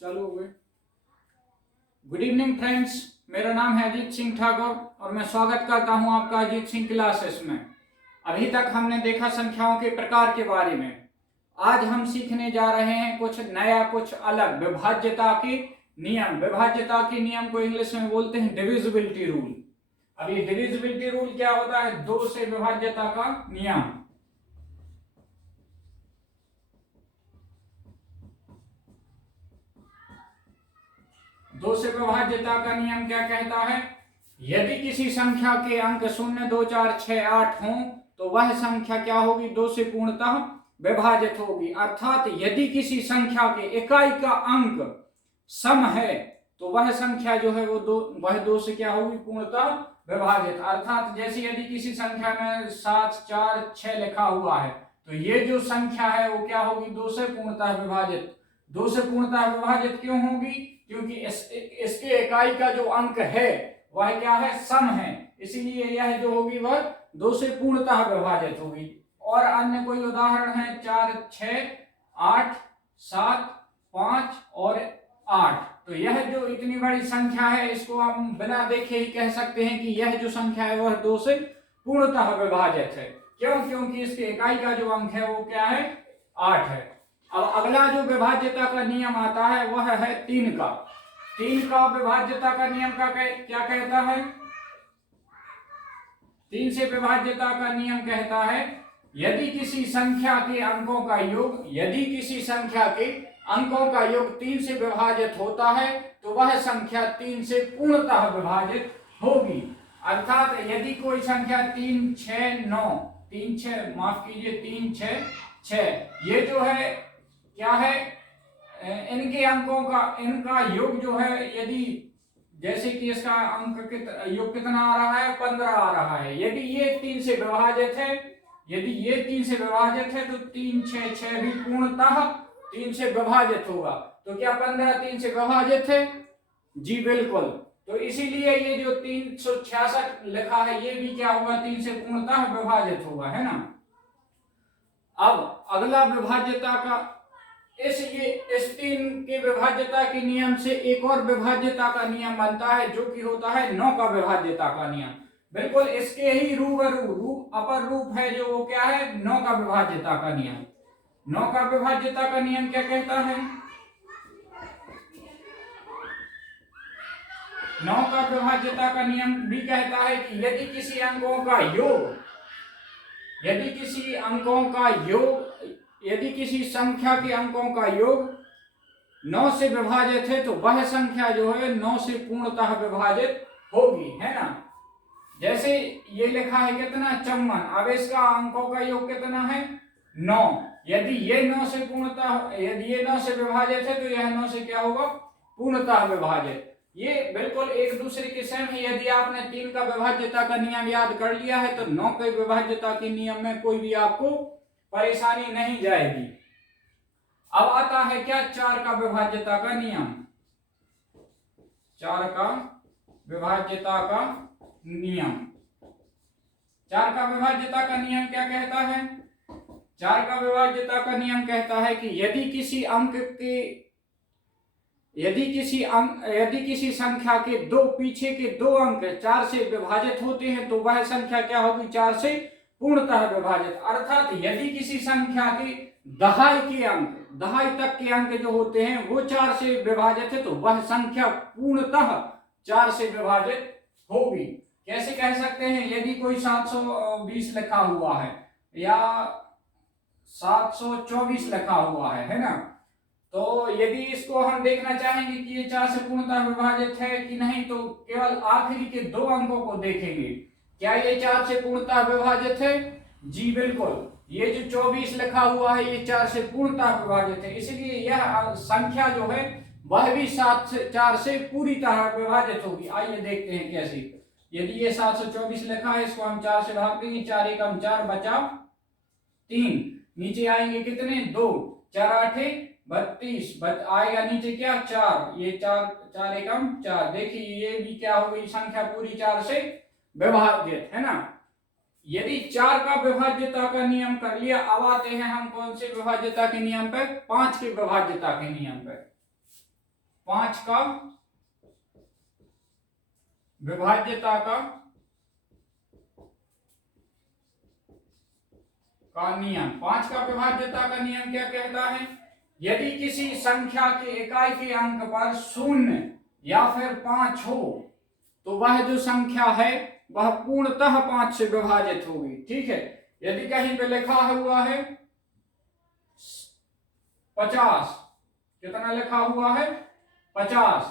चालू हो गए। गुड इवनिंग फ्रेंड्स, मेरा नाम है अजीत सिंह ठाकुर और मैं स्वागत करता हूं आपका अजीत सिंह क्लासेस में। अभी तक हमने देखा संख्याओं के प्रकार के बारे में। आज हम सीखने जा रहे हैं कुछ नया, कुछ अलग विभाज्यता के नियम। विभाज्यता के नियम को इंग्लिश में बोलते हैं डिविजिबिलिटी रूल। अब ये डिविजिबिलिटी रूल क्या होता है? दो से विभाज्यता का नियम। दो से विभाज्यता का नियम क्या कहता है? यदि किसी संख्या के अंक 0, 2, 4, 6, 8 हों तो वह संख्या क्या होगी? दो से पूर्णतः विभाजित होगी। अर्थात यदि किसी संख्या के इकाई का अंक सम है तो वह संख्या जो है वह दो से क्या होगी? पूर्णतः विभाजित। अर्थात जैसे यदि किसी संख्या में 7, 4, 6 लिखा हुआ है तो ये जो संख्या है वो क्या होगी? दो से पूर्णतः विभाजित। दो से पूर्णतः विभाजित क्यों होगी? क्योंकि इसके इकाई का जो अंक है वह क्या है? सम है। इसीलिए यह जो होगी वह दो से पूर्णतः विभाजित होगी। और अन्य कोई उदाहरण है? 4, 6, 8, 7, 5 और 8। तो यह जो इतनी बड़ी संख्या है इसको हम बिना देखे ही कह सकते हैं कि यह जो संख्या है वह दो से पूर्णतः विभाजित है। क्यों? क्योंकि इसके इकाई का जो अंक है वो क्या है? 8 है। अब अगला जो विभाज्यता का नियम आता है वह है 3 का। 3 का विभाज्यता का नियम का क्या कहता है? 3 से विभाज्यता का नियम कहता है यदि किसी संख्या के अंकों का योग 3 से विभाजित होता है तो वह संख्या 3 से पूर्णतः विभाजित होगी। अर्थात यदि कोई संख्या 3, 6, 9, 3, 6 माफ कीजिए 3, 6, 6 ये जो है क्या है? इनके अंकों का इनका योग जो है, यदि जैसे कि इसका अंक योग कितना आ रहा है? 15 आ रहा है। यदि ये 3 से विभाजित है तो 3, 6, 6 भी पूर्णतः 3 से विभाजित होगा। तो क्या 15 3 से विभाजित है? जी बिल्कुल। तो इसीलिए ये जो 366 लिखा है ये भी क्या होगा? 3 से पूर्णतः विभाजित होगा, है ना। अब अगला विभाज्यता का इस 3 के विभाज्यता के नियम से एक और विभाज्यता का नियम बनता है जो कि होता है 9 का विभाज्यता का नियम। बिल्कुल इसके ही रूबरू अपर रूप है जो वो क्या है? 9 का विभाज्यता का नियम। 9 का विभाज्यता का नियम क्या कहता है? 9 का विभाज्यता का नियम भी कहता है कि यदि किसी संख्या के अंकों का योग 9 से विभाजित है तो वह संख्या जो है 9 से पूर्णतः विभाजित होगी, है ना। जैसे ये लिखा है कितना? 54। अब इसका अंकों का योग कितना है? 9। यदि ये 9 से विभाजित है तो यह 9 से क्या होगा? पूर्णतः विभाजित। ये बिल्कुल एक दूसरे के सेम है। यदि आपने 3 का विभाज्यता का नियम याद कर लिया है तो 9 के विभाज्यता के नियम में कोई भी आपको परेशानी नहीं जाएगी। अब आता है क्या? 4 का विभाज्यता का नियम। 4 का विभाज्यता का नियम। 4 का विभाज्यता का नियम क्या कहता है? 4 का विभाज्यता का नियम कहता है कि यदि किसी संख्या के पीछे के दो अंक 4 से विभाजित होते हैं तो वह संख्या क्या होगी? 4 से पूर्णतः विभाजित। अर्थात यदि किसी संख्या के दहाई तक के अंक जो होते हैं वो 4 से विभाजित है तो वह संख्या पूर्णतः 4 से विभाजित होगी। कैसे कह सकते हैं? यदि कोई 720 लिखा हुआ है या 724 लिखा हुआ है ना, तो यदि इसको हम देखना चाहेंगे कि ये 4 से पूर्णतः विभाजित है कि नहीं तो केवल आखिरी के 2 अंकों को देखेंगे। क्या ये 4 से पूर्णतः विभाजित है? जी बिल्कुल। ये जो 24 लिखा हुआ है ये 4 से पूर्णतः विभाजित है। इसलिए यह संख्या जो है वह भी 4 से पूरी तरह विभाजित होगी। आइए देखते हैं कैसे। यदि ये 724 लिखा है इसको हम 4 से भाग देंगे। 4 एकम 4 बचा 3। नीचे आएंगे कितने? 2। 4 8 32 आएगा नीचे क्या? 4। ये 4 एकम 4। देखिए ये भी क्या हो गई? संख्या पूरी 4 से विभाजित, है ना। यदि 4 का विभाज्यता का नियम कर लिया, अब आते हैं हम कौन से विभाज्यता के नियम पे? 5 के विभाज्यता के नियम पे। 5 का विभाज्यता का नियम। 5 का विभाज्यता का नियम क्या कहता है? यदि किसी संख्या के इकाई के अंक पर 0 या फिर 5 हो तो वह जो संख्या है वह पूर्णतः 5 से विभाजित होगी। ठीक है, यदि कहीं पे लिखा हुआ है 50, कितना लिखा हुआ है 50,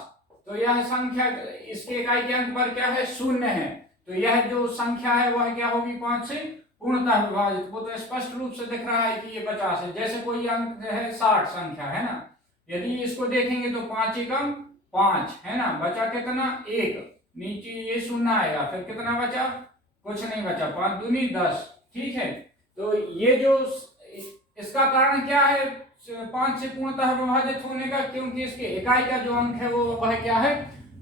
तो यह संख्या इसके इकाई के अंक पर क्या है 0 है, तो यह जो संख्या है वह क्या होगी 5 से पूर्णतः विभाजित। वो तो स्पष्ट रूप से दिख रहा है कि ये 50 है। जैसे कोई अंक है 60 संख्या है ना, यदि इसको देखेंगे तो 5 एकम 5 है ना, बचा कितना 1, नीचे ये 0 आएगा, फिर कितना बचा, कुछ नहीं बचा, 5 दूनी 10। ठीक है, तो ये जो इसका कारण क्या है 5 से पूर्णतः विभाजित होने का, क्योंकि इसके इकाई का जो अंक है वो वह क्या है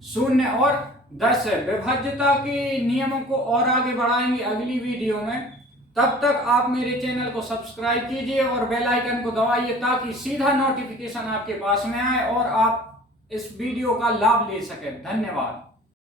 0 और 10 है। विभाज्यता के नियमों को और आगे बढ़ाएंगे अगली वीडियो में। तब तक आप मेरे चैनल को सब्सक्राइब कीजिए और बेल आइकन को दबाइए ताकि सीधा नोटिफिकेशन आपके पास में आए और आप इस वीडियो का लाभ ले सकें। धन्यवाद।